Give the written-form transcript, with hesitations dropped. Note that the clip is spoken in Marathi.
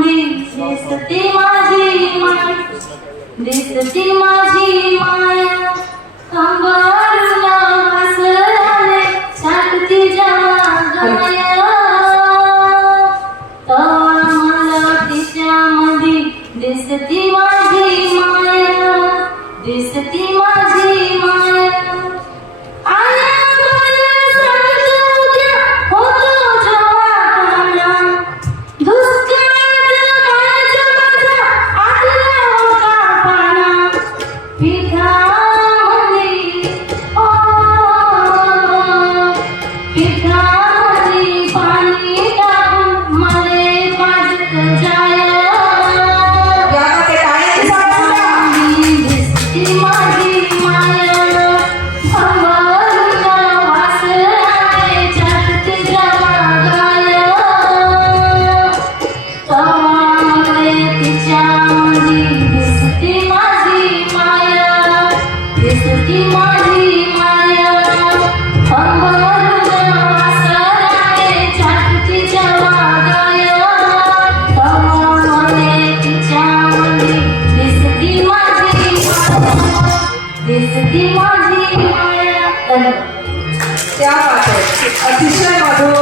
मध्ये दिसते माझी माया, दिसते माझी माया. कंबरला हसराने छाटती जेव्हा गाया, तेव्हा मला तिच्यामध्ये दिसती माझी माया, दिसती माझी माया. क्या बात है, अतिशय मधुर.